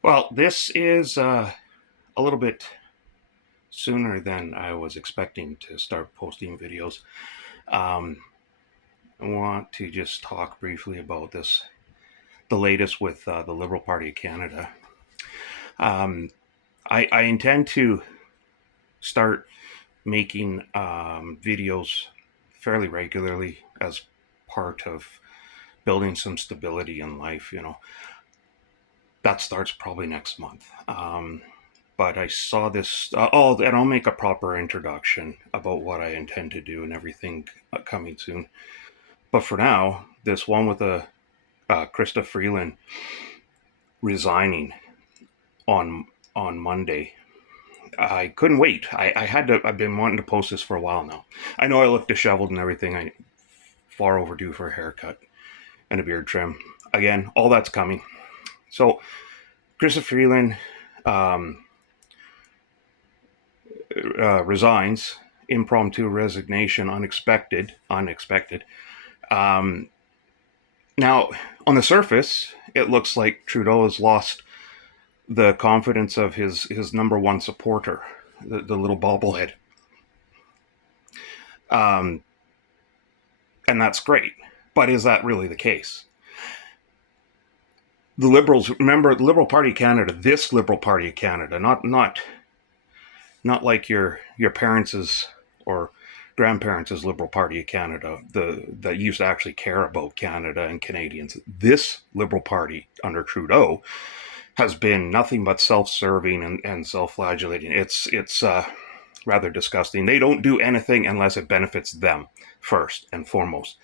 Well, this is a little bit sooner than I was expecting to start posting videos. Um, I want to just talk briefly about the latest with the Liberal Party of Canada. Um, I intend to start making videos fairly regularly as part of building some stability in life. That starts probably next month. But I saw this. And I'll make a proper introduction about what I intend to do and everything coming soon. But for now, this one with Chrysta Freeland resigning on on Monday. I couldn't wait. I had to. I've been wanting to post this for a while now. I know I look disheveled and everything. I far overdue for a haircut and a beard trim. Again, all that's coming. So, Chrysta Freeland um, resigns. Impromptu resignation, unexpected. Um, Now, on the surface, it looks like Trudeau has lost the confidence of his number one supporter, the little bobblehead, um, and that's great. But is that really the case? The Liberals, remember, the Liberal Party of Canada, this Liberal Party of Canada, not like your parents' or grandparents' Liberal Party of Canada, that used to actually care about Canada and Canadians. This Liberal Party under Trudeau has been nothing but self-serving and self-flagellating. It's rather disgusting. They don't do anything unless it benefits them first and foremost.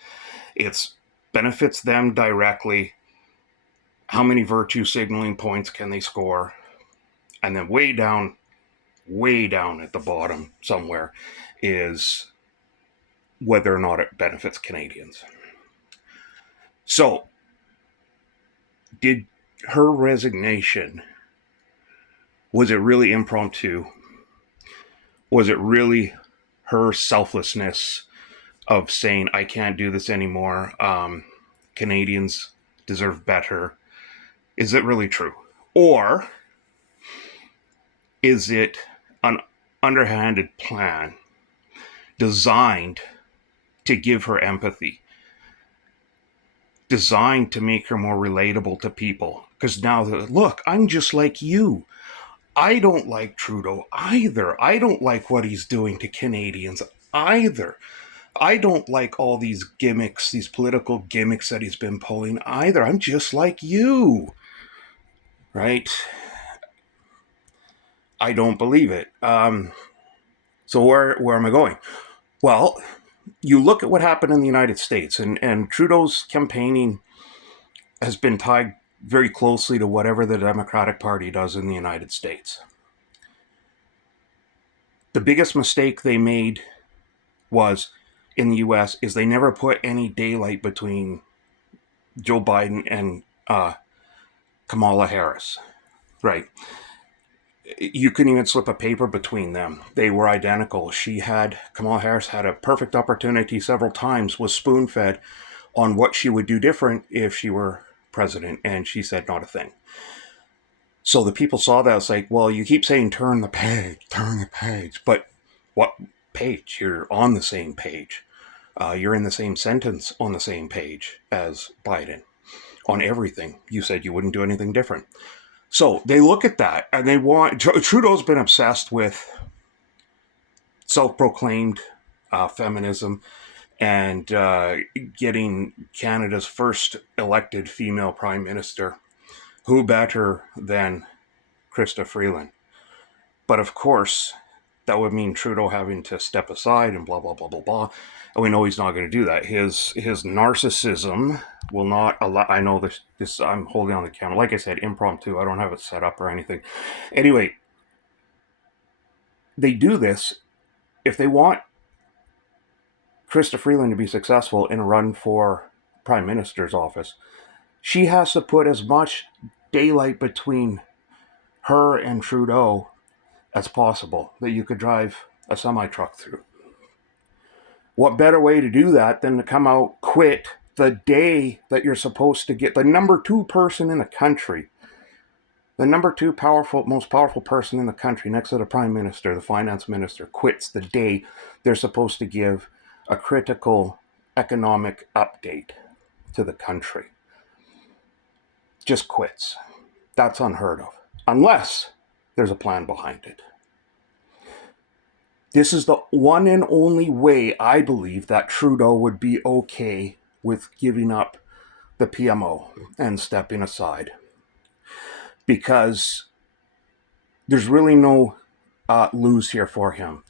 It benefits them directly. How many virtue signaling points can they score? And then way down at the bottom somewhere is whether or not it benefits Canadians. So, did her resignation, was it really impromptu? Was it really her selflessness of saying, I can't do this anymore? Canadians deserve better. Is it really true? Or is it an underhanded plan designed to give her empathy, designed to make her more relatable to people? Because now, look, I'm just like you. I don't like Trudeau either. I don't like what he's doing to Canadians either. I don't like all these gimmicks, these political gimmicks that he's been pulling either. I'm just like you, right? I don't believe it. So where am I going? Well, you look at what happened in the United States, and Trudeau's campaigning has been tied very closely to whatever the Democratic Party does in the United States. The biggest mistake they made was in the U.S. is they never put any daylight between Joe Biden and Kamala Harris. Right. You couldn't even slip a paper between them. They were identical. Kamala Harris had a perfect opportunity several times, was spoon fed on what she would do different if she were president, and she said not a thing. So the people saw that. It's like, well, you keep saying turn the page, but what page? You're on the same page. You're in the same sentence on the same page as Biden on everything. You said you wouldn't do anything different. So they look at that and they want. Trudeau's been obsessed with self-proclaimed feminism and getting Canada's first elected female prime minister. Who better than Chrysta Freeland? But of course, that would mean Trudeau having to step aside and blah, blah, blah, blah, blah. And we know he's not going to do that. His narcissism will not allow. I know this. I'm holding on the camera. Like I said, impromptu. I don't have it set up or anything. Anyway, they do this if they want Chrysta Freeland to be successful in a run for prime minister's office. She has to put as much daylight between her and Trudeau as possible that you could drive a semi-truck through. What better way to do that than to come out, quit the day that you're supposed to get the number two person in the country The number two most powerful person in the country, next to the prime minister, the finance minister, quits the day they're supposed to give a critical economic update to the country. Just quits. That's unheard of, unless there's a plan behind it. This is the one and only way I believe that Trudeau would be okay with giving up the PMO and stepping aside, because there's really no lose here for him.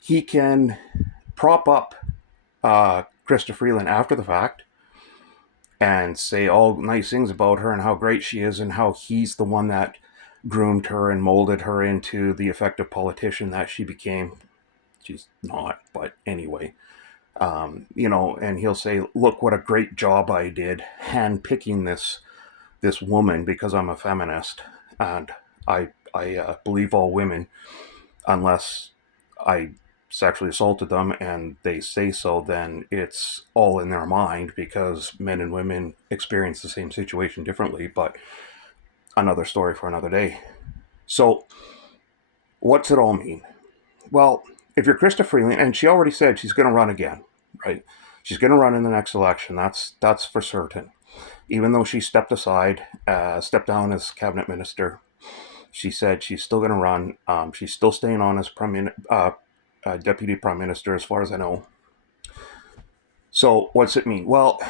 He can prop up Chrysta Freeland after the fact and say all nice things about her and how great she is and how he's the one that groomed her and molded her into the effective politician that she became. She's not, but anyway. And he'll say, look what a great job I did handpicking this woman because I'm a feminist and I believe all women unless I sexually assaulted them and they say so, then it's all in their mind because men and women experience the same situation differently, but another story for another day. So what's it all mean? Well, if you're Chrysta Freeland, and she already said she's going to run again, right? She's going to run in the next election. That's for certain. Even though she stepped stepped down as cabinet minister, she said she's still going to run. She's still staying on as deputy prime minister, as far as I know. So what's it mean? Well,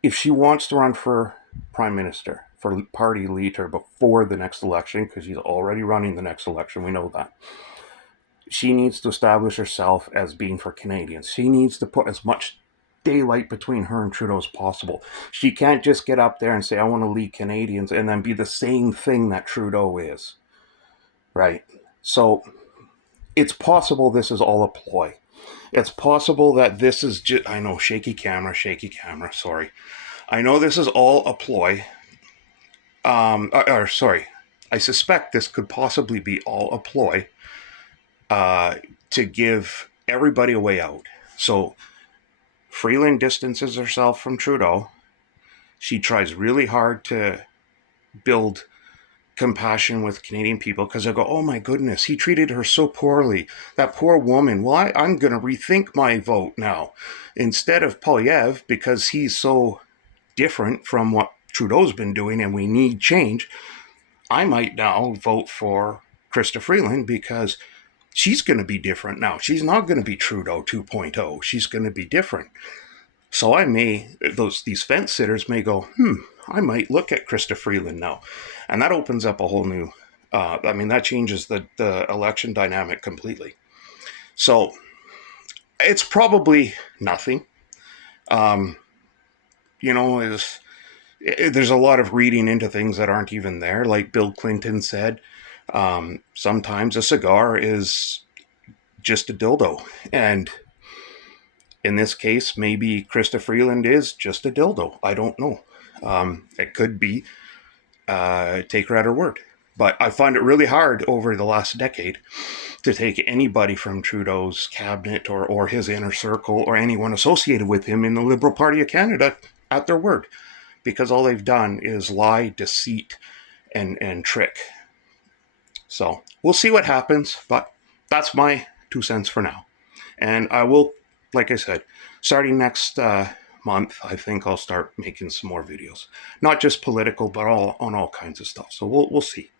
if she wants to run for prime minister, for party leader before the next election, because she's already running the next election, we know that, she needs to establish herself as being for Canadians. She needs to put as much daylight between her and Trudeau as possible. She can't just get up there and say, I want to lead Canadians, and then be the same thing that Trudeau is. Right? So it's possible this is all a ploy. It's possible that this is just, I know, shaky camera, sorry. I know this is all a ploy. I suspect this could possibly be all a ploy to give everybody a way out. So Freeland distances herself from Trudeau. She tries really hard to build compassion with Canadian people because they go, oh my goodness, he treated her so poorly. That poor woman. Well, I'm going to rethink my vote now. Instead of Poilievre, because he's so different from what Trudeau's been doing and we need change, I might now vote for Chrysta Freeland because she's going to be different now. She's not going to be Trudeau 2.0. She's going to be different. So these fence sitters may go, I might look at Chrysta Freeland now. And that opens up a whole new, that changes the election dynamic completely. So it's probably nothing. There's a lot of reading into things that aren't even there. Like Bill Clinton said, sometimes a cigar is just a dildo. And in this case, maybe Chrysta Freeland is just a dildo. I don't know. It could be. Take her at her word. But I find it really hard over the last decade to take anybody from Trudeau's cabinet or his inner circle or anyone associated with him in the Liberal Party of Canada at their word. Because all they've done is lie, deceit, and trick. So we'll see what happens, but that's my 2 cents for now. And I will, like I said, starting next month, I think I'll start making some more videos. Not just political, but on all kinds of stuff. So we'll see.